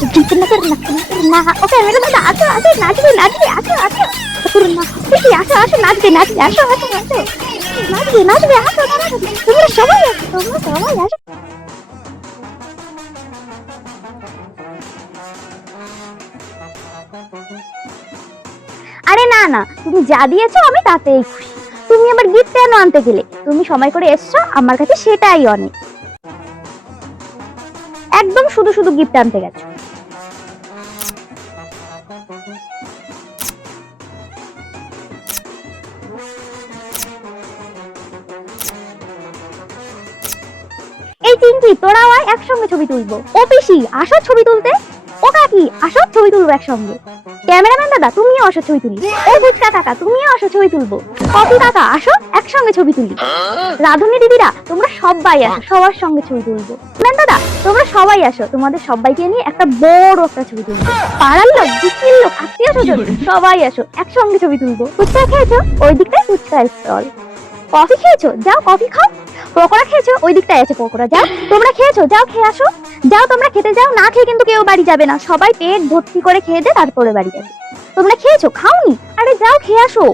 করুণা করুণা ওকে মেরে দাদা আসো আসো নাচবে নাচবে আসো আসো করুণা দেখি আসো আসো নাচবে নাচবে আসো আসো আসো নাচবে নাচবে আসো তোমরা সবাই আসো তোমরা সবাই আসো। আরে না না, তুমি যা দিয়েছো আমি তাতেই খুশি। তুমি আবার গিফট কেন আনতে গেলে? তুমি সময় করে এসছো, আমার কাছে সেটাই অনেক। একদম শুধু শুধু গিফট আনতে গেছো। এই চিঙ্কি, তোরাও আয়, একসঙ্গে ছবি তুলবো। ও পিসি, আসো ছবি তুলতে। ও কাকি, আসো ছবি তুলবো একসঙ্গে। ক্যামেরাম্যান দাদা, তুমিও আসো ছবি তুলি। ও ফুচকা কাকা, তুমিও আসো ছবি তুলবো। কফি কাকা, আসো একসঙ্গে ছবি তুলি। রাধুনি দিদিরা, তোমরা সবাই আসো, সবার সঙ্গে ছবি তুলবো। ম্যান দাদা, তোমরা সবাই আসো, তোমাদের সবাইকে নিয়ে একটা বড় একটা ছবি তুলবো। পাড়ার লোক, বিক্রির লোক, আত্মীয় স্বজন সবাই আসো, একসঙ্গে ছবি তুলবো। ফুচকা খেয়েছো? ওই দিকটায় ফুচকার স্টল। কফি খেয়েছো? যাও কফি খাও। পকোড়া খেয়েছো? ওই দিকটায় আছে পকোড়া, যাও। তোমরা খেয়েছো? যাও খেয়ে আসো। যাও তোমরা খেতে যাও, না খেয়ে কিন্তু কেউ বাড়ি যাবে না, সবাই পেট ভর্তি করে খেয়ে দে তারপরে বাড়ি যাবে। তোমরা খেয়েছো? খাওনি? আরে যাও খেয়ে আসো,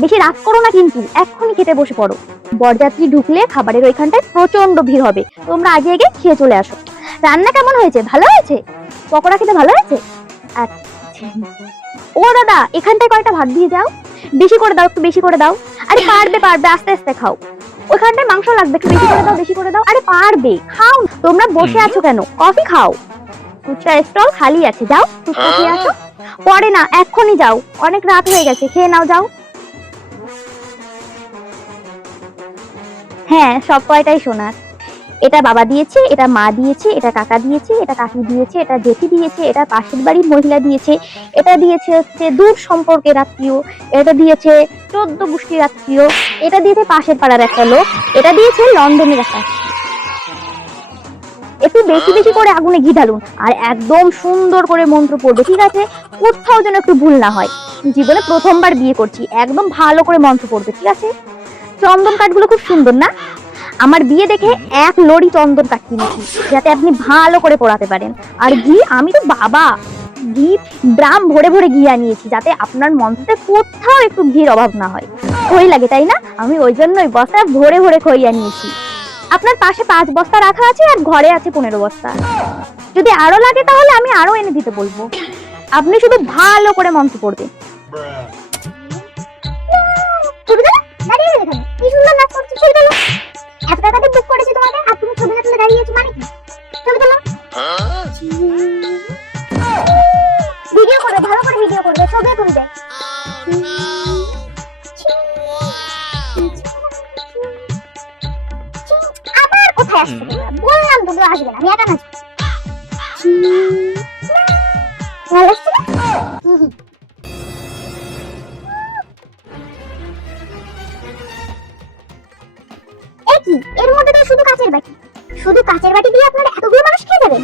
বেশি রাত করো না কিন্তু, এক্ষুনি খেতে বসে পড়ো। বরযাত্রী ঢুকলে খাবারের ওইখানটায় প্রচন্ড ভিড় হবে, তোমরা আগে আগে খেয়ে চলে আসো। রান্না কেমন হয়েছে? ভালো হয়েছে? পকোড়া খেতে ভালো হয়েছে? আচ্ছা। ও দাদা, এখানটায় কয়েকটা ভাত দিয়ে যাও, বেশি করে দাও, একটু বেশি করে দাও। আরে পারবে পারবে, আস্তে আস্তে খাও। ওইখানটায় মাংস লাগবে, একটু বেশি করে দাও, বেশি করে দাও। আরে পারবে, খাও। তোমরা বসে আছো কেন? কফি খাও। ফুচকা স্টল খালি আছে, যাও ফুচকা খেয়ে আসো। পরে না, এক্ষুনি যাও, অনেক রাত হয়ে গেছে, খেয়ে নাও, যাও। হ্যাঁ, সব কয়টাই সোনার। এটা বাবা দিয়েছে, এটা মা দিয়েছে, এটা কাকা দিয়েছে, এটা কাকি দিয়েছে, এটা জেঠি দিয়েছে, এটা পাশের বাড়ির মহিলা দিয়েছে, এটা দিয়েছে হচ্ছে দূর সম্পর্কের আত্মীয়, এটা দিয়েছে 14 গোষ্ঠীর আত্মীয়, এটা দিয়েছে পাশের পাড়ার একটা লোক, এটা দিয়েছে লন্ডনের একটা। একটু বেশি বেশি করে আগুনে ঘি ঢালুন, আর একদম সুন্দর করে মন্ত্র পড়বে, ঠিক আছে? কোথাও যেন একটু ভুল না হয়। জীবনে প্রথমবার বিয়ে করছি, একদম ভালো করে মন্ত্র পড়বে, ঠিক আছে? চন্দন কাঠগুলো খুব সুন্দর না? আমার বিয়ে দেখে 1 লড়ি চন্দন কাঠ কিনেছি, যাতে আপনি ভালো করে পোড়াতে পারেন। আর ঘি, আমি তো বাবা, ঘি ড্রাম ভরে ভরে ঘি আনিয়েছি, যাতে আপনার মন্ত্রতে কোথাও একটু ঘির অভাব না হয়। খই লাগে তাই না? আমি ওই জন্যই বস্তা ভরে ভরে খই আনিয়েছি। আপনার পাশে 5 বস্তা রাখা আছে, আর ঘরে আছে 15 বস্তা। যদি আরো লাগে তাহলে আমি আরো এনে দিতে বলবো। আপনি শুধু ভালো করে মন্ত্র পড়বেন। কি সুন্দর নাচ করছো, ছবি তোলো। এত টাকা দিয়ে বুক করেছি তোমাকে, আর তুমি ছবি না তুলে দাঁড়িয়ে আছো, মানে কি? ছবি তোলো। ভিডিও করবে, ভালো করে ভিডিও করবে, ছবি তুলবে। আবার কোথায় আসছো তোমরা? বললাম তো আসবে না, আমি একা নাচবো। ভালো লাগছে না? কি এর মধ্যে তো শুধু কাচের বাটি, শুধু কাচের বাটি দিয়ে আপনারা এতগুলো মানুষ খেয়ে যাবেন?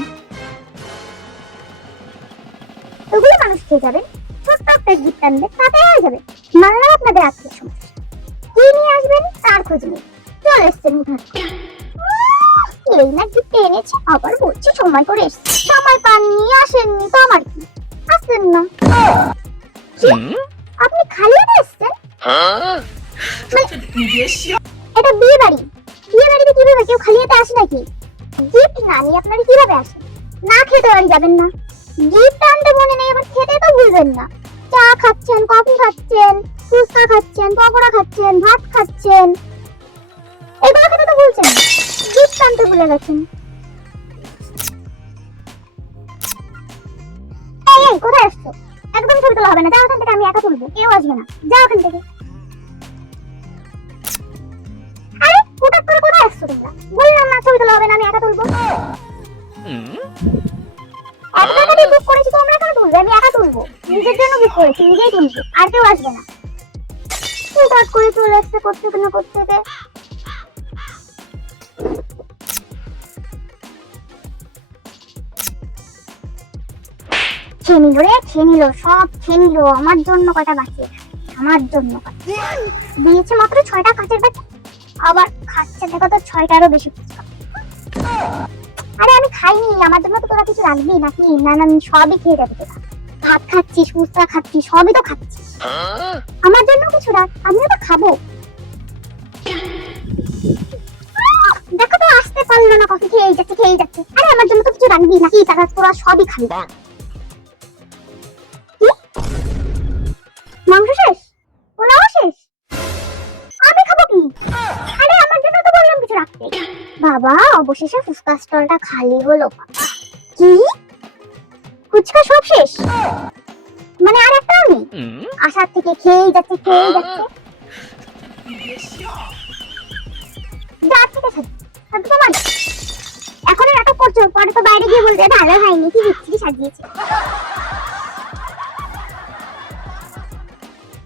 এতগুলো মানুষ খেয়ে যাবেন? ছোট্ট একটা গিফট আনবে, তাতে হয়ে যাবে। মানলাম আপনাদের আত্মীয় সমাজ, কি নিয়ে আসবেন তার খোঁজ নেই, চলে এসছেন মুখে। এই না গিফট এনেছে, আবার বলছে সময় করে এসছে। সময় পাননি, আসেননি তো আমার কি? আসেন না। আপনি খালি হাতে এসছেন? এটা বিয়ে বাড়ি, বিয়ে বাড়িতে কিভাবে কেউ খালি হাতে আসে নাকি? গিফট না নিয়ে আপনারা কিভাবে আসেন? না খেতে বাড়ি যাবেন না? গিফট আনতে মনে নেই, আবার খেতে তো ভুলবেন না। চা খাচ্ছেন, কফি খাচ্ছেন, ফুচকা খাচ্ছেন, পকোড়া খাচ্ছেন, ভাত খাচ্ছেন, এগুলো খেতে তো ভুলছেন, গিফট আনতে ভুলে গেছেন। এই কোথায় আসছো? একদম ছবি তোলা হবে না, যাও ওখান থেকে, আমি একা তুলবো, কেউ আসবে না, যাও ওখান থেকে। হঠাৎ করে কোথায় আসছো তোমরা? বললাম না ছবি তোলা হবে না, আমি একা তুলবো। এত টাকা দিয়ে বুক করেছি, তোমরা কেন তুলবে? আমি একা তুলবো, নিজের জন্য বুক করেছি, নিজেই তুলবো, আর কেউ আসবে না। হঠাৎ করে চলে আসছে করতে না করতে। খেয়ে নিল রে, খেয়ে নিল, সব খেয়ে নিল। আমার জন্য কটা বাকি? আমার জন্য দিয়েছে মাত্র 6টা কাচের বাটি, আবার খাচ্ছে দেখো তো 6টারও বেশি। আরে আমি খাইনি, আমার জন্য তো তোরা কিছু রাখবি নাকি? না না, সবই খেয়ে যাবি তোরা। ভাত খাচ্ছিস, ফুচকা খাচ্ছিস, সবই তো খাচ্ছিস। আমার জন্য কিছু রাখ, আমিও তো খাবো। দেখো তো আসতে পারলো না, কফি খেয়েই যাচ্ছে খেয়েই যাচ্ছে। আরে আমার জন্য তো কিছু রাখবি নাকি? তারা তোরা সবই খাবি। কি? মাংস শেষ, পোলাও শেষ, আমি খাবো কি? আরে আমার জন্য তো বললাম কিছু রাখতে। বাবা, অবশেষে ফুচকা স্টলটা খালি হলো। কি? ফুচকা সব শেষ? মানে আর একটাও নেই? আসার থেকে খেয়েই যাচ্ছে খেয়েই যাচ্ছে। যা, ঠিক আছে, তাহলে তোমার এখন নাটক করছো, পরে তো বাইরে গিয়ে বলতে ভালো হয়নি, কি বিচ্ছিরি সাজিয়েছে।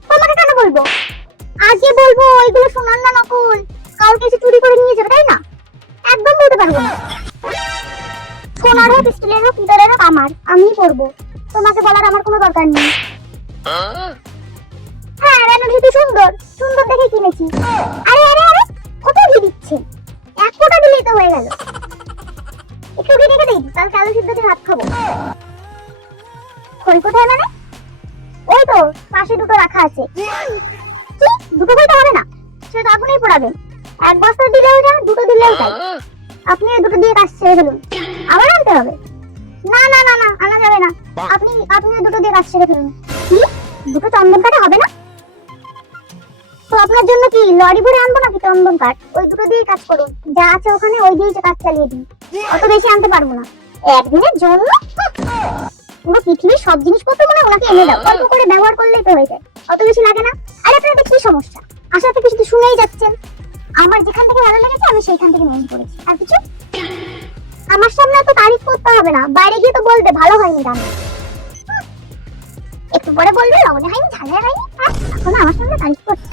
তোমাকে কেন বলবো? আজকে বলবো ওইগুলো সোনার না নকল, কাউকে এসে চুরি করে নিয়ে যাবে, তাই না? একদম বলতে পারবো না। সোনার হোক, স্টিলের হোক, পিতলের হোক, আমার, আমিই করবো। তোমাকে বলার আমার কোনো দরকার নেই। হ্যাঁ, বেনারসি সুন্দর সুন্দর দেখে কিনেছি। আরে আরে আরে, কত ঘি দিচ্ছে? এক ফোঁটা দিলেই তো হয়ে গেল। একটু ঘি রেখে দিই, কাল আলু সিদ্ধ দিয়ে ভাত খাবো। খই কোথায় মানে? ওই তো পাশে দুটো রাখা আছে। কি, দুটো খই তো হবে না, সেটা আপনিই পোড়াবেন। এক বস্তা দিলেও যা, দুটো দিলেও তাই। আপনি দুটো দিয়ে কাজ ছেড়ে ফেলুন, আবার আনতে হবে? না না না না, আনা যাবে না। আপনি দুটো দিয়ে কাজ ছেড়ে ফেলুন। কি, দুটো চন্দন কাঠে হবে না? তো আপনার জন্য কি লরি ভরে আনবো নাকি চন্দন কাঠ? ওই দুটো দিয়ে কাজ করুন, যা আছে ওখানে ওই দিয়ে কাজ চালিয়ে দিন। অত বেশি আনতে পারবো না একদিনের জন্য। পুরো পৃথিবীর সব জিনিসপত্র মনে হয় ওনাকে এনে দাও, অল্প করে ব্যবহার করলেই তো হয়ে যায়, অত বেশি লাগে না। আরে আপনাদের কি সমস্যা? আশা থেকে শুধু শুনেই যাচ্ছেন। আমার যেখান থেকে ভালো লেগেছে আমি সেইখান থেকে মেন করেছি, আর কিছু। আমার সামনে এত তারিফ করতে হবে না, বাইরে গিয়ে তো বলবে ভালো হয়নি রান্না। একটু পরে বলবে লবণে হয়নি, ঝালে হয়নি, এখন আমার সামনে তারিফ করছে।